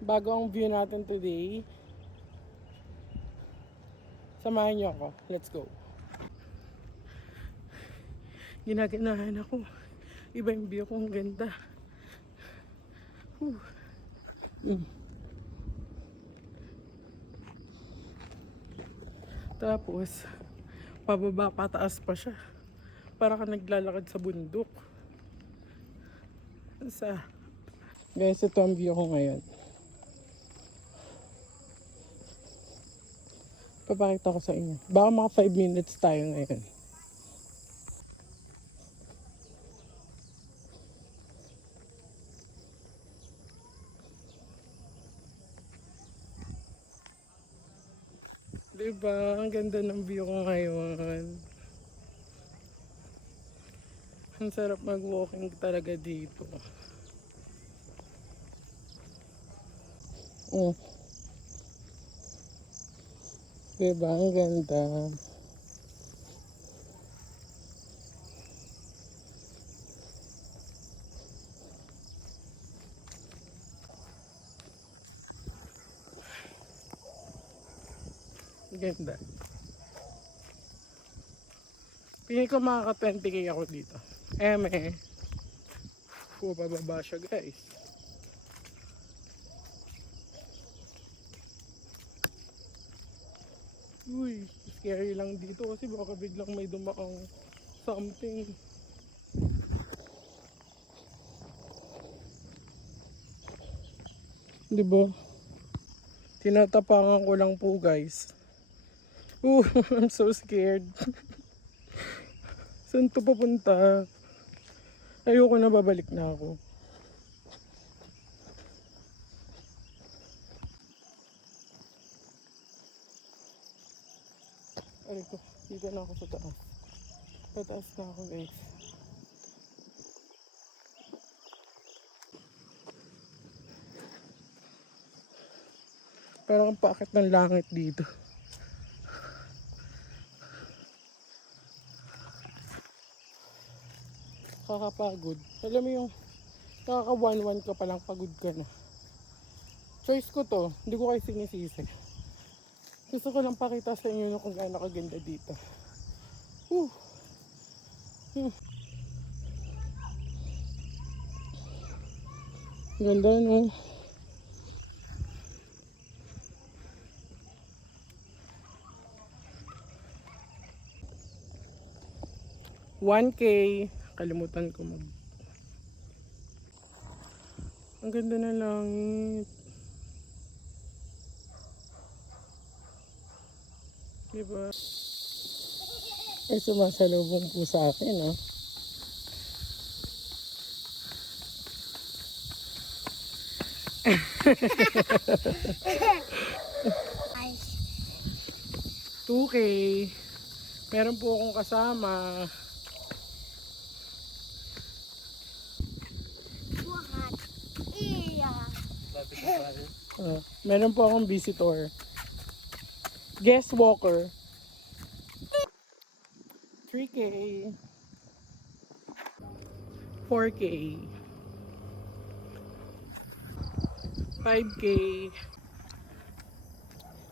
Bago ang view natin today. Samahan niyo ako. Let's go. Ginaganahan ako. Iba yung view ko. Ang ganda. Tapos, pababa pataas pa siya. Para ka naglalakad sa bundok. Guys, ito ang view ko ngayon. Papakita ko sa inyo. Baka mga 5 minutes tayo ngayon. Diba? Ang ganda ng view ko ngayon. Ang sarap mag-walking talaga dito. Diba? Ang ganda. Ganda. Pili ko makaka 20k ako dito. Pababa siya guys. Uy, scary lang dito kasi baka biglang may dumakang something. Diba? Tinatapangan ko lang po guys. I'm so scared. Saan to papunta? Ayoko na, babalik na ako. Aray ko, dito na ako sa taas. Pataas na ako guys. Parang ang pakit ng langit dito. Kakapagod. Alam mo yung kaka-1-1 ka palang pagod ka na. Choice ko to. Hindi ko kayo sinisisi. Gusto ko lang pakita sa inyo kung gaano kaganda dito. Ganda no? $1K. Kalimutan ko Ang ganda na langit. Diba? Ay, sumasalubong po sa akin, ha? $2K. Meron po akong kasama. Meron po akong visitor. Guest walker. 3K. 4K. 5K.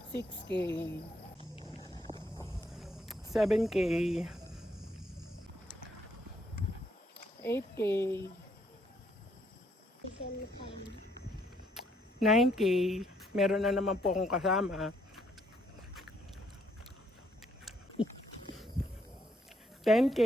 6K. 7K. 8K. 9K. Meron na naman po akong kasama. 10K.